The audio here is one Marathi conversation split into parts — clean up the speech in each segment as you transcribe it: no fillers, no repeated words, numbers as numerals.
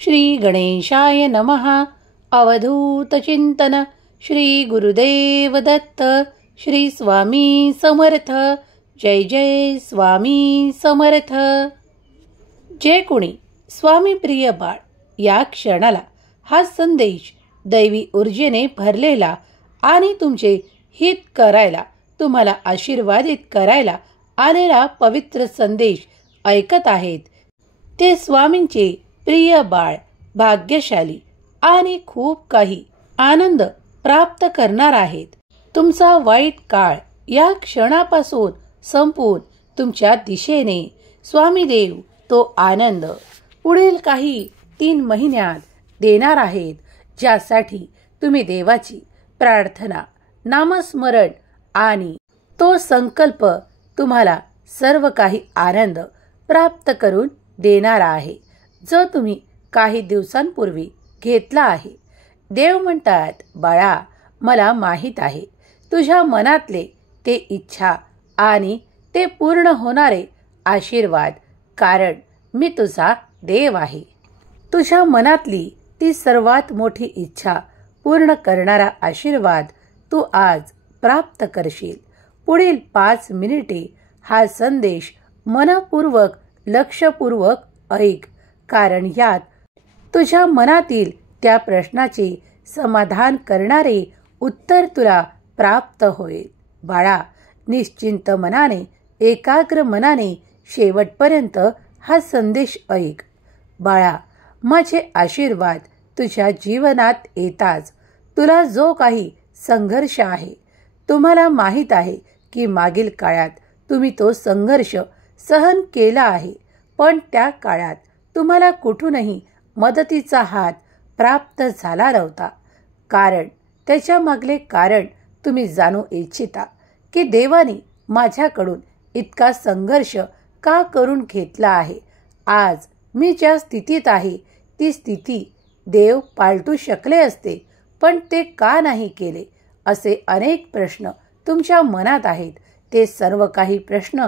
श्री गणेशाय नमः. अवधूत चिंतन. श्री गुरुदेव दत्त. श्री स्वामी समर्थ. जय जय स्वामी समर्थ. जे कोणी स्वामी प्रिय बाळ या क्षणाला हा संदेश दैवी ऊर्जेने भरलेला आणि तुमचे हित करायला, तुम्हाला आशीर्वादित करायला आलेला पवित्र संदेश ऐकत आहेत, ते स्वामींचे प्रिय बाळ, भाग्यशाली आणि खूप काही आनंद प्राप्त करणार आहेत. तुमचा वाईट काळ या क्षणापासून संपून तुमच्या दिशेने स्वामी देव तो आनंद पुढील काही 3 महिन्यात देणार आहेत, ज्यासाठी तुम्ही देवाची प्रार्थना, नामस्मरण आणि तो संकल्प तुम्हाला सर्व काही आनंद प्राप्त करून देणार आहे, जो तुम्ही काही दिवसांपूर्वी घेतला आहे. देव म्हणतात, बाळा, मला माहीत आहे तुझ्या मनातले ते इच्छा आणि ते पूर्ण होणारे आशीर्वाद, कारण मी तुझा देव आहे. तुझ्या मनातली ती सर्वात मोठी इच्छा पूर्ण करणारा आशीर्वाद तू आज प्राप्त करशील. पुढील 5 मिनिटे हा संदेश मनपूर्वक, लक्षपूर्वक ऐक, कारण यात तुझ्या मनातील त्या प्रश्नाचे समाधान करणारे उत्तर तुला प्राप्त होईल. बाळा, निश्चिंत मनाने, एकाग्र मनाने शेवटपर्यंत हा संदेश ऐक. बाळा, माझे आशीर्वाद तुझ्या जीवनात येताच तुला जो काही संघर्ष आहे, तुम्हाला माहीत आहे की मागील काळात तुम्ही तो संघर्ष सहन केला आहे, पण त्या काळात तुम्हाला कुठूनही मदतीचा हात प्राप्त झाला नव्हता. कारण त्याच्या मागले कारण तुम्ही जाणू इच्छिता की देवाने माझ्याकडून इतका संघर्ष का करून घेतला आहे. आज मी ज्या स्थितीत आहे ती स्थिती देव पालटू शकले असते, पण ते का नाही केले, असे अनेक प्रश्न तुमच्या मनात आहेत. ते सर्व काही प्रश्न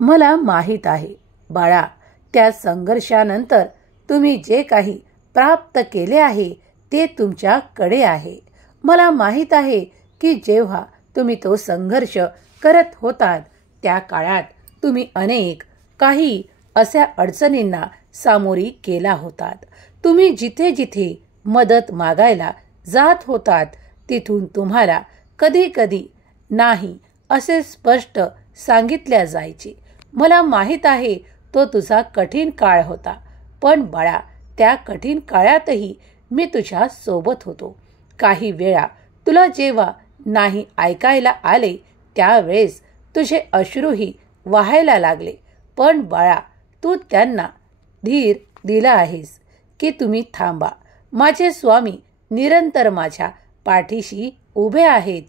मला माहीत आहे. बाळा, त्या संघर्षानंतर तुम्ही जे काही प्राप्त केले आहे ते तुमच्याकडे आहे. मला माहीत आहे की जेव्हा तुम्ही तो संघर्ष करत होतात त्या काळात तुम्ही अनेक काही अशा अडचणींना सामोरी केला होतात. तुम्ही जिथे जिथे मदत मागायला जात होतात तिथून तुम्हाला कधी कधी नाही असे स्पष्ट सांगितल्या जायचे. मला माहीत आहे तो तुझा कठीण काळ होता, पण बाळा, त्या कठीण काळातही मी तुझ्या सोबत होतो. काही वेळा तुला जेव्हा नाही ऐकायला आले त्यावेळेस तुझे अश्रूही वाहायला लागले, पण बाळा, तू त्यांना धीर दिला आहेस की तुम्ही थांबा. माझे स्वामी निरंतर माझ्या पाठीशी उभे आहेत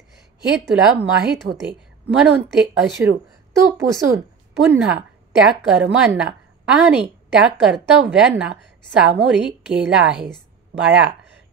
हे तुला माहीत होते, म्हणून ते अश्रू तू पुसून पुन्हा त्या कर्मांना आणि त्या कर्तव्यांना सामोरी गेला आहेस. बाळा,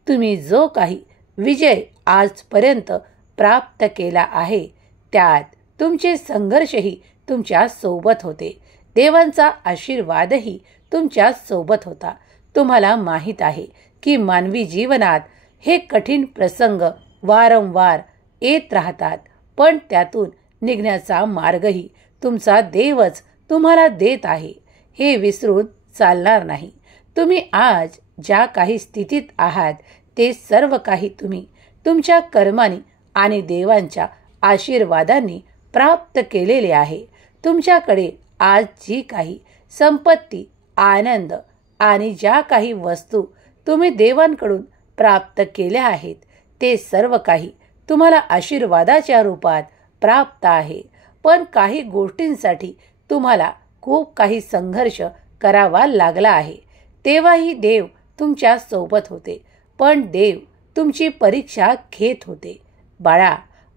तुम्ही जो काही विजय आजपर्यंत प्राप्त केला आहे त्यात तुमचे संघर्षही तुमच्या सोबत होते. देवांचा आशीर्वादही तुमच्या सोबत होता. तुम्हाला माहीत आहे की मानवी जीवनात हे कठीण प्रसंग वारंवार येत राहतात, पण त्यातून निघण्याचा मार्गही तुमचा देवच तुम्हाला देत आहे, हे विसरून चालणार नाही. तुम्ही आज ज्या काही स्थितीत आहात ते सर्व काही तुम्ही तुमच्या कर्मांनी आणि देवांच्या आशीर्वादांनी प्राप्त केलेले आहे. तुमच्याकडे आज जी काही संपत्ती, आनंद आणि ज्या काही वस्तू तुम्ही देवांकडून प्राप्त केल्या आहेत ते सर्व काही तुम्हाला आशीर्वादाच्या रूपात प्राप्त आहे. पण काही गोष्टींसाठी तुम्हाला खूप काही संघर्ष करावा लागला आहे. तेव्हाही देव तुमच्या सोबत होते, पण देव तुमची परीक्षा घेत होते. बाळा,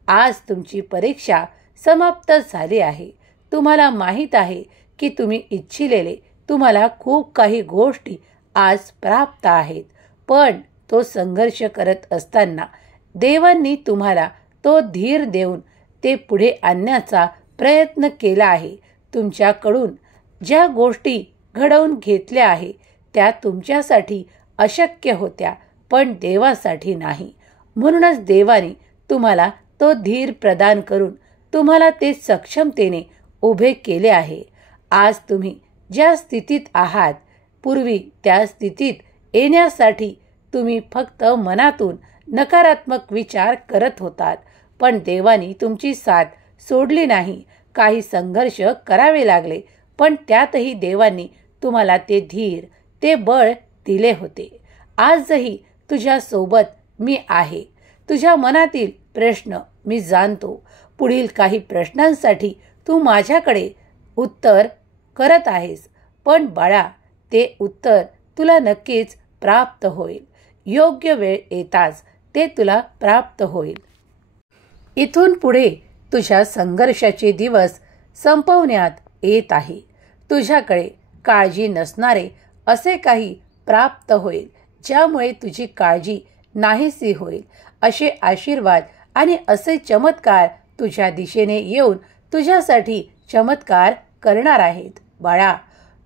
आज तुमची परीक्षा समाप्त झाली आहे. तुम्हाला माहीत आहे की तुम्ही इच्छिलेले तुम्हाला खूप काही गोष्टी आज प्राप्त आहेत, पण तो संघर्ष करत असताना देवांनी तुम्हाला तो धीर देऊन ते पुढे आणण्याचा प्रयत्न केला आहे. तुमच्याकडून ज्या गोष्टी घडवून घेतल्या आहे त्या तुमच्यासाठी अशक्य होत्या, पण देवासाठी नाही. म्हणूनच देवाने तुम्हाला तो धीर प्रदान करून तुम्हाला ते सक्षमतेने उभे केले आहे. आज तुम्ही ज्या स्थितीत आहात, पूर्वी त्या स्थितीत येण्यासाठी तुम्ही फक्त मनातून नकारात्मक विचार करत होतात, पण देवाने तुमची साथ सोडली नाही. काही संघर्ष करावे लागले, पण त्यातही देवांनी तुम्हाला ते धीर, ते बळ दिले होते. आजही तुझ्या सोबत मी आहे. तुझ्या मनातील प्रश्न मी जाणतो. पुढील काही प्रश्नांसाठी तू माझ्याकडे उत्तर करत आहेस, पण बाळा, ते उत्तर तुला नक्कीच प्राप्त होईल. योग्य वेळ येताच ते तुला प्राप्त होईल. इथून पुढे तुझ्या संघर्षाचे दिवस संपवण्यात येत आहे. तुझ्याकडे काळजी नसणारे असे काही प्राप्त होईल, ज्यामुळे तुझी काळजी नाहीशी होईल. असे आशीर्वाद आणि असे चमत्कार तुझ्या दिशेने येऊन तुझ्यासाठी चमत्कार करणार आहेत. बाळा,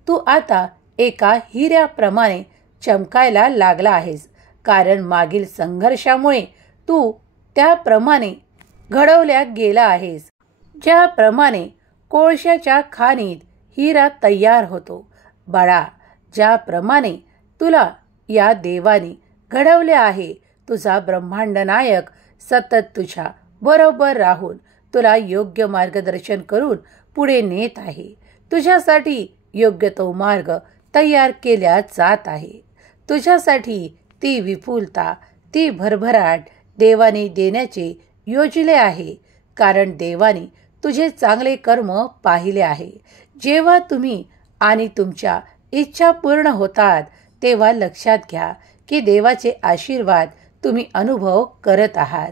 तू आता एका हिऱ्याप्रमाणे चमकायला लागला आहेस, कारण मागील संघर्षामुळे तू त्याप्रमाणे घडवल्या गेला आहेस. ज्याप्रमाणे कोळशाच्या खाणीत हिरा तयार होतो. बाळा, ज्याप्रमाणे तुला या देवाने घडवले आहे, तुझा ब्रह्मांड नायक सतत तुझ्या बरोबर राहून तुला योग्य मार्गदर्शन करून पुढे नेत आहे. तुझ्यासाठी योग्य तो मार्ग तयार केला जात आहे. तुझ्यासाठी ती विपुलता, ती भरभराट देवाने देण्याचे योजिले आहे, कारण देवाने तुझे चांगले कर्म पाहिले आहे. जेव्हा तुम्ही आणि तुमच्या इच्छा पूर्ण होतात, तेव्हा लक्षात घ्या की देवाचे आशीर्वाद तुम्ही अनुभव करत आहात.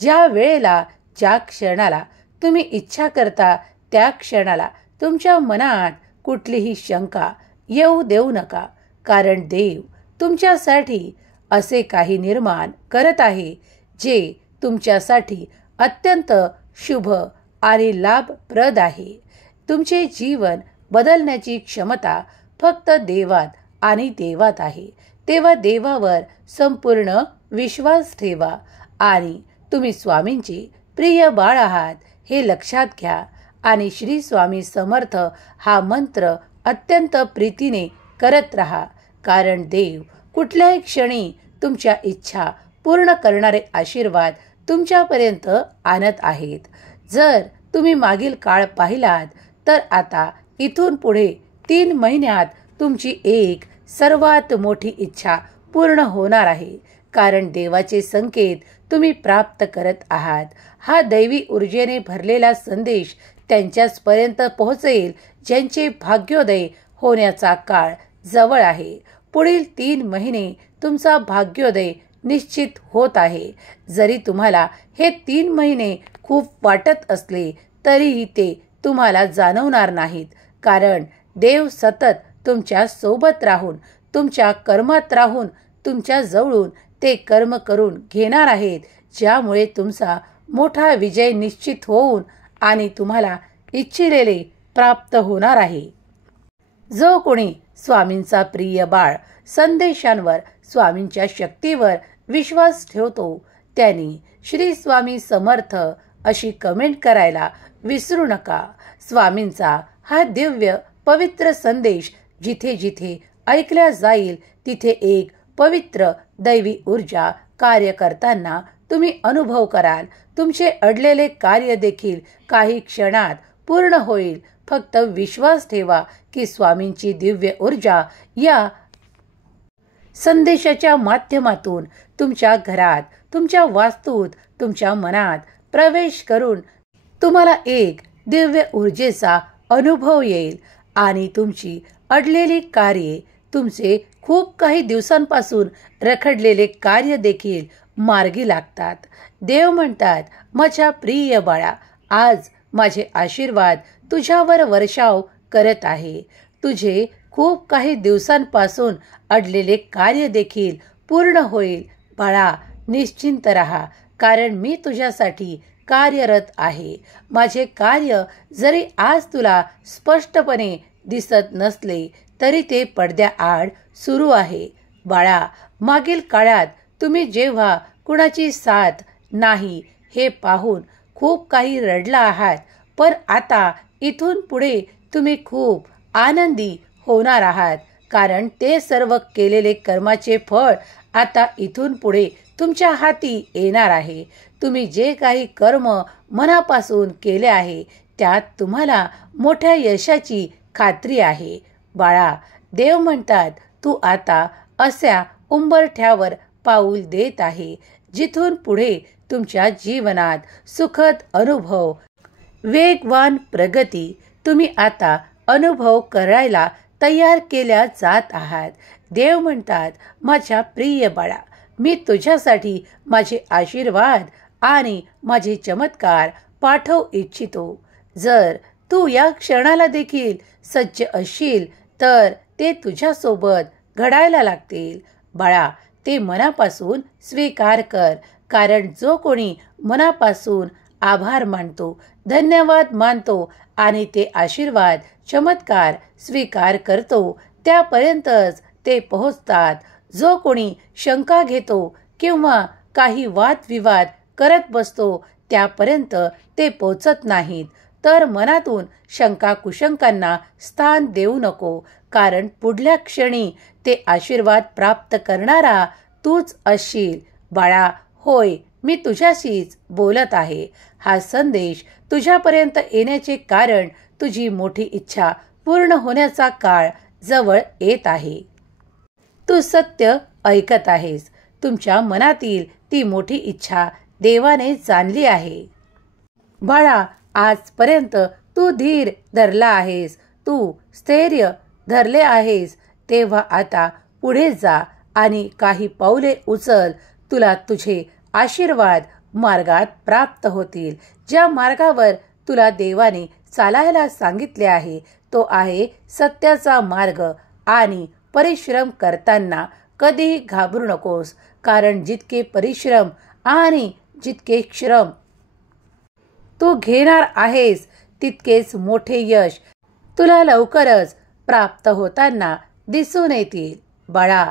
ज्या वेळेला, ज्या क्षणाला तुम्ही इच्छा करता, त्या क्षणाला तुमच्या मनात कुठलीही शंका येऊ देऊ नका, कारण देव तुमच्यासाठी असे काही निर्माण करत आहे जे तुमच्यासाठी अत्यंत शुभ आणि लाभप्रद आहे. तुमचे जीवन बदलण्याची क्षमता फक्त देवात आणि देवात आहे. तेव्हा देवावर संपूर्ण विश्वास ठेवा आणि तुम्ही स्वामींचे प्रिय बाळ आहात हे लक्षात घ्या आणि श्री स्वामी समर्थ हा मंत्र अत्यंत प्रीतीने करत राहा, कारण देव कुठल्याही क्षणी तुमच्या इच्छा पूर्ण करणारे आशीर्वाद तुमच्यापर्यंत आणत आहेत. जर तुम्ही मागील काळ पाहिलात तर आता इथून पुढे 3 महिन्यात तुमची एक सर्वात मोठी इच्छा पूर्ण होणार आहे, कारण देवाचे संकेत तुम्ही प्राप्त करत आहात. हा दैवी ऊर्जेने भरलेला संदेश त्यांच्यापर्यंत पोहोचेल ज्यांचे भाग्योदय होण्याचा काळ जवळ आहे. पुढील 3 महिने तुमचा भाग्योदय निश्चित होत आहे. जरी तुम्हाला हे 3 महिने खूप वाटत असले तरीही ते तुम्हाला जाणवणार नाहीत, कारण देव सतत तुमच्या सोबत राहून, तुमच्या कर्मात राहून, तुमच्या जवळून ते कर्म करून घेणार आहेत, ज्यामुळे तुमचा मोठा विजय निश्चित होऊन आणि तुम्हाला इच्छिलेले प्राप्त होणार आहे. जो कोणी स्वामींचा प्रिय बाळ संदेशांवर, स्वामींच्या शक्तीवर विश्वास ठेवतो, त्यांनी श्री स्वामी समर्थ अशी कमेंट करायला विसरू नका. स्वामींचा हा दिव्य पवित्र संदेश जिथे जिथे ऐकला जाईल तिथे एक पवित्र दैवी ऊर्जा कार्य करताना तुम्ही अनुभव कराल. तुमचे अडलेले कार्य देखील काही क्षणात पूर्ण होईल. फक्त विश्वास ठेवा की स्वामींची दिव्य ऊर्जा या संदेशाच्या माध्यमातून तुमच्या घरात, तुमच्या वास्तूत, तुमच्या मनात प्रवेश करून तुम्हाला एक दिव्य ऊर्जेचा अनुभव येईल आणि तुमची अडलेली कार्ये, तुमचे खूप काही दिवसांपासून रखडलेले कार्य देखील मार्गी लागतात. देव म्हणतात, माझ्या प्रिय बाळा, आज माझे आशीर्वाद तुझ्यावर वर्षाव करत आहे. तुझे खूप काही दिवसांपासून अडलेले कार्य देखील पूर्ण होईल. बाळा, निश्चिंत रहा, कारण मी तुझ्यासाठी कार्यरत आहे. माझे कार्य जरी आज तुला स्पष्टपणे दिसत नसले तरी ते पडद्याआड सुरू आहे. बाळा, मागील काळात तुम्ही जेव्हा कुणाची साथ नाही हे पाहून खूप काही रडला आहात, पण आता इथून पुढे तुम्ही खूप आनंदी होणार आहात, कारण ते सर्व केलेले कर्माचे फळ आता इथून पुढे तुमच्या हाती येणार आहे. तुम्ही जे काही कर्म मनापासून केले आहे त्यात तुम्हाला मोठ्या यशाची खात्री आहे. बाळा, देव म्हणतात तू आता अशा उंबरठ्यावर पाऊल देत आहे जिथून पुढे तुमच्या जीवनात सुखद अनुभव, वेगवान प्रगती तुम्ही आता अनुभव करायला तयार केल्या जात आहात. देव म्हणतात, माझ्या प्रिय बाळा, मी तुझ्यासाठी माझे आशीर्वाद आणि माझे चमत्कार पाठवू इच्छितो. जर तू या क्षणाला देखील सज्ज असशील तर ते तुझ्यासोबत घडायला लागतील. बाळा, ते मनापासून स्वीकार कर, कारण जो कोणी मनापासून आभार मानतो, धन्यवाद मानतो आणि ते आशीर्वाद, चमत्कार स्वीकार करतो त्यापर्यंतच ते पोहोचतात. जो कोणी शंका घेतो किंवा काही वादविवाद करत बसतो त्यापर्यंत ते पोचत नाहीत. तर मनातून शंका कुशंकांना स्थान देऊ नको, कारण पुढल्या क्षणी ते आशीर्वाद प्राप्त करणारा तूच असशील. बाळा, होय, मी तुझ्याशीच बोलत आहे. हा संदेश तुझ्यापर्यंत येण्याचे कारण तुझी मोठी इच्छा पूर्ण होण्याचा काळ जवळ येत आहे. तू सत्य ऐकत आहेस. तुमच्या मनातील ती मोठी इच्छा देवाने जाणली आहे. बाळा, आजपर्यंत तू धीर धरला आहेस, तू स्थैर्य धरले आहेस, तेव्हा आता पुढे जा आणि काही पावले उचल. तुला तुझे आशीर्वाद मार्गात प्राप्त होतील. ज्या मार्गावर तुला देवाने चालायला सांगितले आहे तो आहे सत्याचा मार्ग. आणि परिश्रम करताना कधीही घाबरू नकोस, कारण जितके परिश्रम आणि जितके श्रम तू घेणार आहेस तितकेच मोठे यश तुला लवकरच प्राप्त होताना दिसून येतील. बाळा,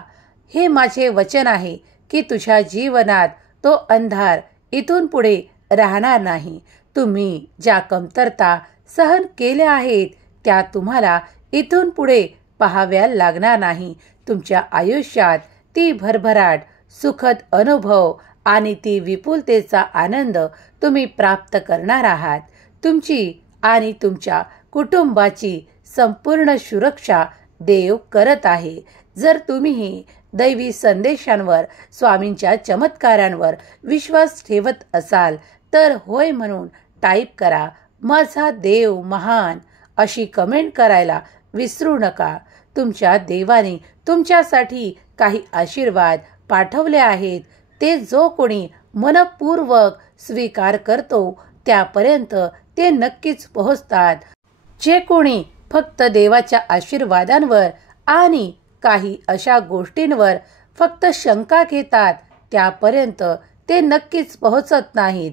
हे माझे वचन आहे की तुझ्या जीवनात तो अंधार इथून पुढे राहणार नाही. तुम्ही ज्या कमतरता सहन केल्या आहेत त्या तुम्हाला इथून पुढे पाहाव्या लागणार नाही. तुमच्या आयुष्यात ती भरभराट, सुखद अनुभव आणि ती विपुलतेचा आनंद तुम्ही प्राप्त करणार आहात. तुमची आणि तुमच्या कुटुंबाची संपूर्ण सुरक्षा देव करत आहे. जर तुम्ही दैवी संदेशांवर, स्वामींच्या चमत्कारांवर विश्वास ठेवत असाल तर होय म्हणून टाईप करा. माझा देव महान अशी कमेंट करायला विसरू नका. तुमच्या देवाने तुमच्यासाठी काही आशीर्वाद पाठवले आहेत. ते जो कोणी मनपूर्वक स्वीकार करतो त्यापर्यंत ते नक्कीच पोहोचतात. जे कोणी फक्त देवाच्या आशीर्वादांवर आणि काही अशा गोष्टींवर फक्त शंका घेतात त्यापर्यंत ते नक्कीच पोहोचत नाहीत.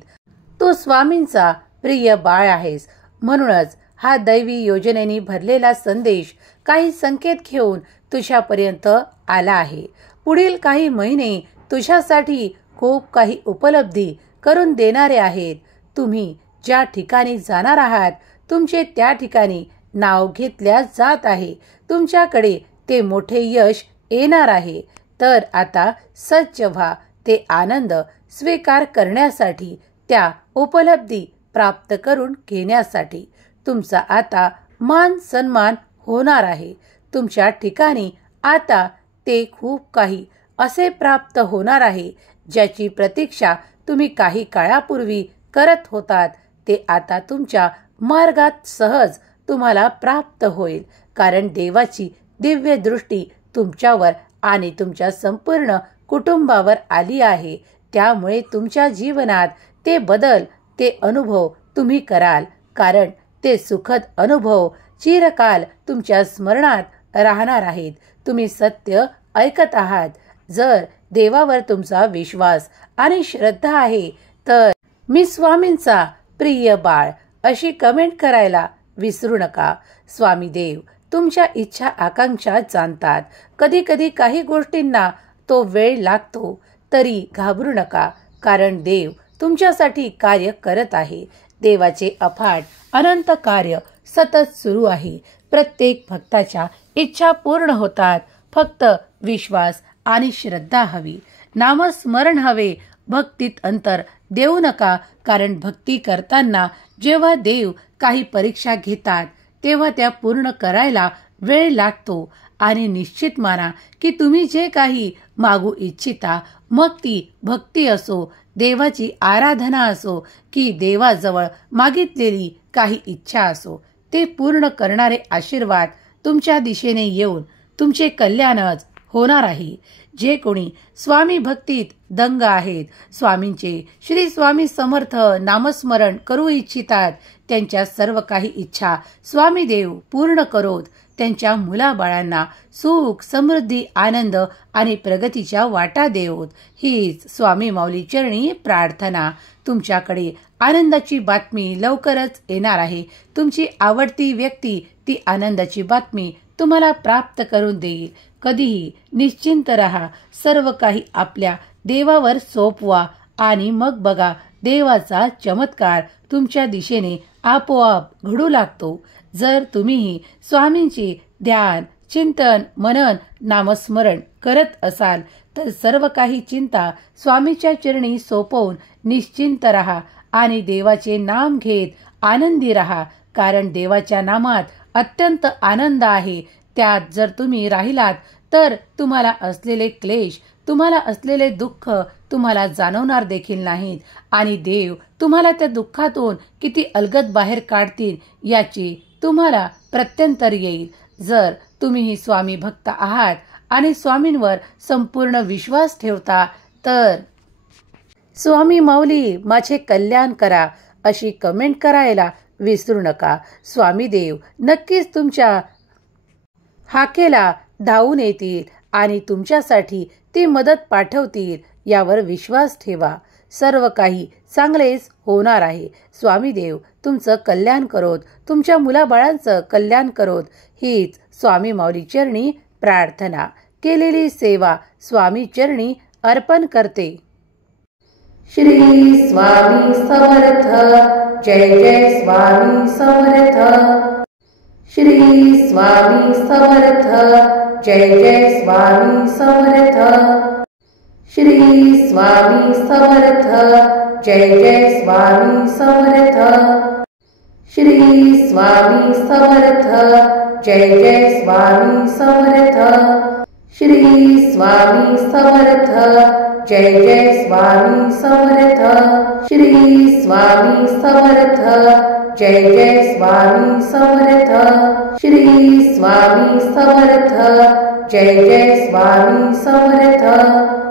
तू स्वामींचा प्रिय बाळ आहेस, म्हणूनच हा दैवी योजनेने भरलेला संदेश काही संकेत घेऊन तुझ्यापर्यंत आला आहे. पुढील काही महिने तुझ्यासाठी खूप काही उपलब्धी करून देणारे आहेत. तुम्ही ज्या ठिकाणी जाणार आहात तुमचे त्या ठिकाणी नाव घेतल्या जात आहे. तुमच्याकडे ते मोठे यश येणार आहे. तर आता सज्ज व्हा ते आनंद स्वीकार करण्यासाठी, त्या उपलब्धी प्राप्त करून घेण्यासाठी. तुमचा आता मान सन्मान होणार आहे. तुमच्या ठिकाणी आता ते खूप काही असे प्राप्त होणार आहे ज्याची प्रतीक्षा तुम्ही काही काळापूर्वी करत होतात. ते आता तुमच्या मार्गात सहज तुम्हाला प्राप्त होईल, कारण देवाची दिव्य दृष्टी तुमच्यावर आणि तुमच्या संपूर्ण कुटुंबावर आली आहे. त्यामुळे तुमच्या जीवनात ते बदल, ते अनुभव तुम्ही कराल, कारण ते सुखद अनुभव चिरकाल तुमच्या स्मरणात राहणार आहेत. तुम्ही सत्य ऐकत आहात. जर देवावर तुमचा विश्वास आणि श्रद्धा आहे तर मी स्वामींचा प्रिय बाळ अशी कमेंट करायला विसरू नका. स्वामी देव तुमच्या इच्छा आकांक्षा जाणतात. कधी कधी काही गोष्टींना तो वेळ लागतो, तरी घाबरू नका, कारण देव तुमच्यासाठी कार्य करत आहे. देवाचे अफाट अनंत कार्य सतत सुरू आहे. प्रत्येक भक्ताच्या इच्छा पूर्ण होतात. फक्त विश्वास आणि श्रद्धा हवी, नामस्मरण हवे. भक्तीत अंतर देऊ नका, कारण भक्ती करताना जेव्हा देव काही परीक्षा घेतात तेव्हा त्या पूर्ण करायला वेळ लागतो. आणि निश्चित माना की तुम्ही जे काही मागू इच्छिता, मग ती भक्ती असो, देवाची आराधना असो की देवाजवळ मागितलेली काही इच्छा असो, ते पूर्ण करणारे आशीर्वाद तुमच्या दिशेने येऊन तुमचे कल्याणच होणार आहे. जे कोणी स्वामी भक्तीत दंग आहेत, स्वामींचे श्री स्वामी समर्थ नामस्मरण करू इच्छितात, त्यांच्या सर्व काही इच्छा स्वामी देव पूर्ण करोत. त्यांच्या मुलाबाळांना सुख, समृद्धी, आनंद आणि प्रगतीच्या वाटा देवोत. हीच स्वामी माऊली चरणी प्रार्थना. तुमच्याकडे आनंदाची बातमी लवकरच येणार आहे. तुमची आवडती व्यक्ती ती आनंदाची बातमी तुम्हाला प्राप्त करून देईल. कधीही निश्चिंत रहा. सर्व काही आपल्या देवावर सोपवा आणि मग बघा देवाचा चमत्कार तुमच्या दिशेने आपोआप घडू लागतो. जर तुम्हीही स्वामींचे ध्यान, चिंतन, मनन, नामस्मरण करत असाल तर सर्व काही चिंता स्वामीच्या चरणी सोपवून निश्चिंत रहा आणि देवाचे नाम घेत आनंदी रहा. कारण देवाच्या नामात अत्यंत आनंद आहे. त्यात जर तुम्ही राहिलात तर तुम्हाला असलेले क्लेश, तुम्हाला असलेले दुःख तुम्हाला जाणवणार देखील नाहीत आणि देव तुम्हाला त्या दुःखातून किती अलगद बाहेर काढतील याची तुम्हाला प्रत्यंतर येईल. जर तुम्ही स्वामी भक्त आहात आणि स्वामींवर संपूर्ण विश्वास ठेवता तर स्वामी माऊली माझे कल्याण करा अशी कमेंट करायला विसरू नका. स्वामी देव नक्कीच तुमच्या हाकेला धावून येतील आणि तुमच्यासाठी ती मदत पाठवतील, यावर विश्वास ठेवा. सर्व काही चांगलेच होणार आहे. स्वामी देव तुमचं कल्याण करोत, तुमच्या मुलाबाळांचं कल्याण करोत. हीच स्वामी माऊली चरणी प्रार्थना. केलेली सेवा स्वामी चरणी अर्पण करते. श्री स्वामी समर्थ. जय जय स्वामी समर्थ. श्री स्वामी समर्थ. जय जय स्वामी समर्थ. श्री स्वामी समर्थ. जय जय स्वामी समर्थ. श्री स्वामी समर्थ. जय जय स्वामी समर्थ. श्री स्वामी समर्थ. जय जय स्वामी समर्थ. श्री स्वामी समर्थ. जय जय स्वामी समर्थ. श्री स्वामी समर्थ. जय जय स्वामी समर्थ.